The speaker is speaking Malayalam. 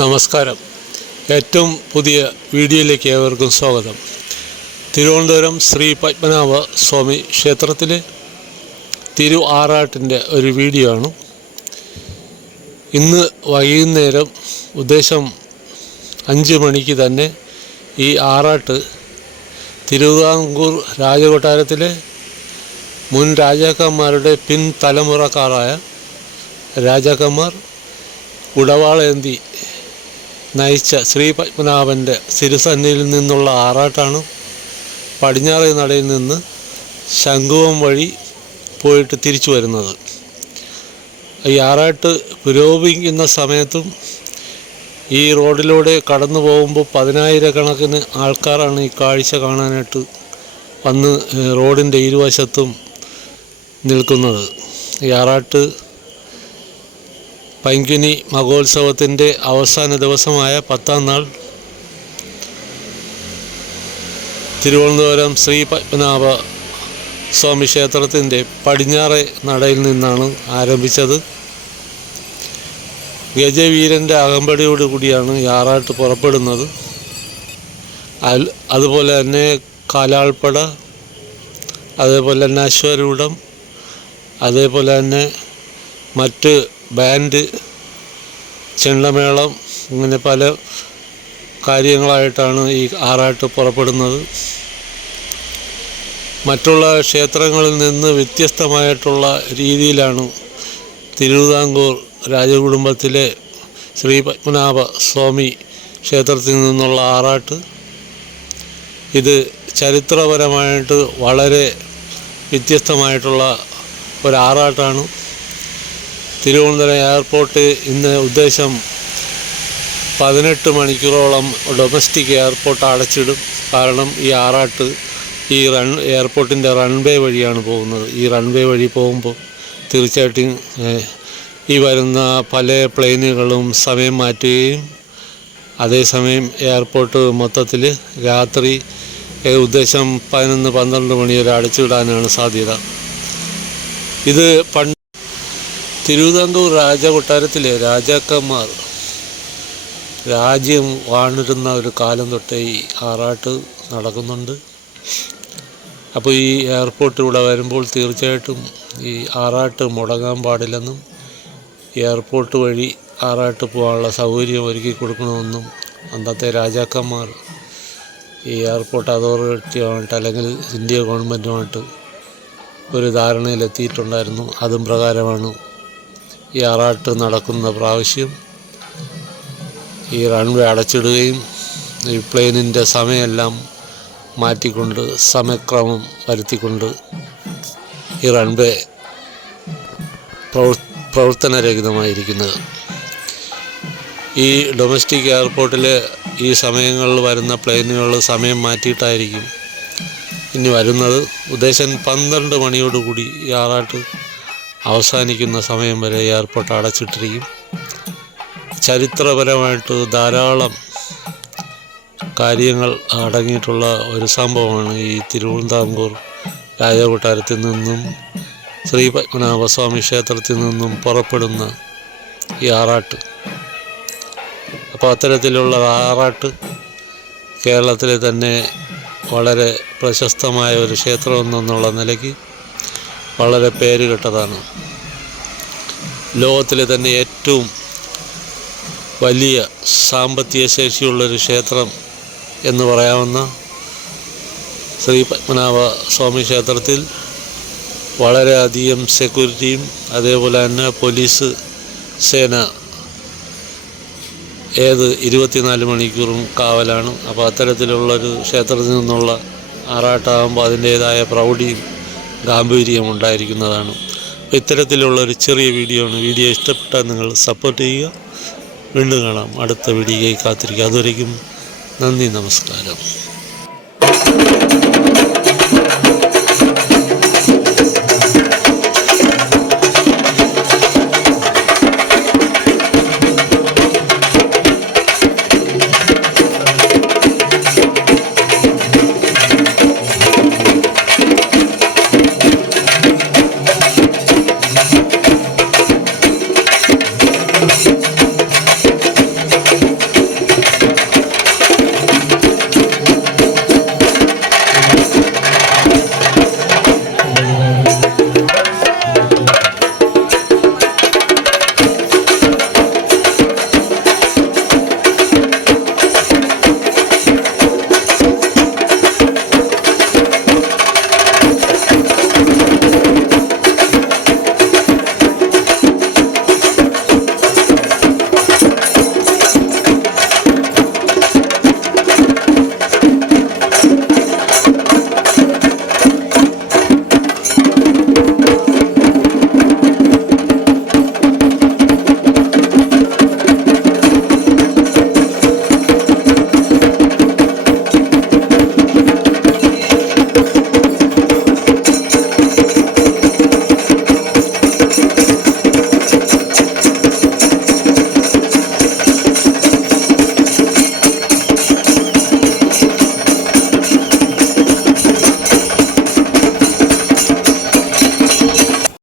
നമസ്കാരം. ഏറ്റവും പുതിയ വീഡിയോയിലേക്ക് ഏവർക്കും സ്വാഗതം. തിരുവനന്തപുരം ശ്രീ പത്മനാഭ സ്വാമി ക്ഷേത്രത്തിലെ തിരു ആറാട്ടിന്റെ ഒരു വീഡിയോ ആണ്. ഇന്ന് വൈകുന്നേരം ഉദ്ദേശം അഞ്ച് മണിക്ക് തന്നെ ഈ ആറാട്ട് തിരുവിതാംകൂർ രാജകൊട്ടാരത്തിലെ മുൻ രാജാക്കന്മാരുടെ പിൻതലമുറക്കാരായ രാജാക്കന്മാർ ഉടവാളേന്തി നയിച്ച ശ്രീ പത്മനാഭന്റെ സിരുസന്നിയിൽ നിന്നുള്ള ആറാട്ടാണ് പടിഞ്ഞാറേ നടയിൽ നിന്ന് ശംഖുവം വഴി പോയിട്ട് തിരിച്ചു വരുന്നത്. ഈ ആറാട്ട് പുരോഗമിക്കുന്ന സമയത്തും ഈ റോഡിലൂടെ കടന്നു പോകുമ്പോൾ പതിനായിരക്കണക്കിന് ആൾക്കാരാണ് ഈ കാഴ്ച കാണാനായിട്ട് വന്ന് റോഡിന്റെ ഇരുവശത്തും നിൽക്കുന്നത്. ഈ ആറാട്ട് പൈങ്കുനി മഹോത്സവത്തിന്റെ അവസാന ദിവസമായ പത്താം നാൾ തിരുവനന്തപുരം ശ്രീ പത്മനാഭ സ്വാമി ക്ഷേത്രത്തിന്റെ പടിഞ്ഞാറെ നടയിൽ നിന്നാണ് ആരംഭിച്ചത്. ഗജവീരന്റെ അകമ്പടിയോടുകൂടിയാണ് ഈ ആറാട്ട് പുറപ്പെടുന്നത്. അതുപോലെ തന്നെ കാലാൾപ്പട അതേപോലെ തന്നെ അശ്വരൂഢം അതേപോലെ തന്നെ മറ്റ് ബാൻഡ് ചെണ്ടമേളം ഇങ്ങനെ പല കാര്യങ്ങളായിട്ടാണ് ഈ ആറാട്ട് പുറപ്പെടുന്നത്. മറ്റുള്ള ക്ഷേത്രങ്ങളിൽ നിന്ന് വ്യത്യസ്തമായിട്ടുള്ള രീതിയിലാണ് തിരുവിതാംകൂർ രാജകുടുംബത്തിലെ ശ്രീ പത്മനാഭ സ്വാമി ക്ഷേത്രത്തിൽ നിന്നുള്ള ആറാട്ട്. ഇത് ചരിത്രപരമായിട്ട് വളരെ വ്യത്യസ്തമായിട്ടുള്ള ഒരു ആറാട്ടാണ്. തിരുവനന്തപുരം എയർപോർട്ട് ഇന്ന് ഉദ്ദേശം പതിനെട്ട് മണിക്കൂറോളം ഡൊമസ്റ്റിക് എയർപോർട്ട് അടച്ചിടും. കാരണം ഈ ആറാട്ട് ഈ റൺ എയർപോർട്ടിന്റെ റൺവേ വഴിയാണ് പോകുന്നത്. ഈ റൺവേ വഴി പോകുമ്പോൾ തീർച്ചയായിട്ടും ഈ വരുന്ന പല പ്ലെയിനുകളും സമയം മാറ്റുകയും അതേസമയം എയർപോർട്ട് മൊത്തത്തിൽ രാത്രി ഉദ്ദേശം പതിനൊന്ന് പന്ത്രണ്ട് മണി വരെ അടച്ചിടാനാണ് സാധ്യത. ഇത് പണ്ട് തിരുവിതാംകൂർ രാജകൊട്ടാരത്തിലെ രാജാക്കന്മാർ രാജ്യം വാണിരുന്ന ഒരു കാലം തൊട്ടേ ഈ ആറാട്ട് നടക്കുന്നുണ്ട്. അപ്പോൾ ഈ എയർപോർട്ട് ഇവിടെ വരുമ്പോൾ തീർച്ചയായിട്ടും ഈ ആറാട്ട് മുടങ്ങാൻ പാടില്ലെന്നും എയർപോർട്ട് വഴി ആറാട്ട് പോകാനുള്ള സൗകര്യം ഒരുക്കി കൊടുക്കണമെന്നും അന്നത്തെ രാജാക്കന്മാർ ഈ എയർപോർട്ട് അതോറിറ്റിയുമായിട്ട് അല്ലെങ്കിൽ ഇന്ത്യ ഗവൺമെന്റുമായിട്ട് ഒരു ധാരണയിലെത്തിയിട്ടുണ്ടായിരുന്നു. അതും പ്രകാരമാണ് ഈ ആറാട്ട് നടക്കുന്ന പ്രാവശ്യം ഈ റൺവേ അടച്ചിടുകയും ഈ പ്ലെയിനിന്റെ സമയമെല്ലാം മാറ്റിക്കൊണ്ട് സമയക്രമം വരുത്തിക്കൊണ്ട് ഈ റൺവേ പ്രവർ പ്രവർത്തനരഹിതമായിരിക്കുന്നത്. ഈ ഡൊമസ്റ്റിക് എയർപോർട്ടിൽ ഈ സമയങ്ങളിൽ വരുന്ന പ്ലെയിനുകൾ സമയം മാറ്റിയിട്ടായിരിക്കും ഇനി വരുന്നത്. ഉദ്ദേശം പന്ത്രണ്ട് മണിയോടുകൂടി ഈ ആറാട്ട് അവസാനിക്കുന്ന സമയം വരെ എയർപോർട്ട് അടച്ചിട്ടിരിക്കും. ചരിത്രപരമായിട്ട് ധാരാളം കാര്യങ്ങൾ അടങ്ങിയിട്ടുള്ള ഒരു സംഭവമാണ് ഈ തിരുവനന്തപുരം രാജകൊട്ടാരത്തിൽ നിന്നും ശ്രീ പത്മനാഭസ്വാമി ക്ഷേത്രത്തിൽ നിന്നും പുറപ്പെടുന്ന ഈ ആറാട്ട്. അപ്പോൾ അത്തരത്തിലുള്ള ആറാട്ട് കേരളത്തിലെ തന്നെ വളരെ പ്രശസ്തമായ ഒരു ക്ഷേത്രം എന്നുള്ള നിലയ്ക്ക് വളരെ പേരുകെട്ടതാണ്. ലോകത്തിലെ തന്നെ ഏറ്റവും വലിയ സാമ്പത്തിക ശേഷിയുള്ളൊരു ക്ഷേത്രം എന്ന് പറയാവുന്ന ശ്രീ പത്മനാഭ സ്വാമി ക്ഷേത്രത്തിൽ വളരെയധികം സെക്യൂരിറ്റിയും അതേപോലെ തന്നെ പോലീസ് സേന ഏത് ഇരുപത്തിനാല് മണിക്കൂറും കാവലാണ്. അപ്പോൾ അത്തരത്തിലുള്ളൊരു ക്ഷേത്രത്തിൽ നിന്നുള്ള ആറാട്ടാകുമ്പോൾ അതിന്റേതായ പ്രൗഢിയും ഗാംഭീര്യവും ഉണ്ടായിരിക്കുന്നതാണ് ഇത്തരത്തിലുള്ള ഒരു ചെറിയ വീഡിയോ ആണ്. വീഡിയോ ഇഷ്ടപ്പെട്ടാൽ നിങ്ങൾ സപ്പോർട്ട് ചെയ്യുക. വീണ്ടും കാണാം. അടുത്ത വീഡിയോയിൽ കാത്തിരിക്കുക. അതുവരേക്കും നന്ദി നമസ്കാരം.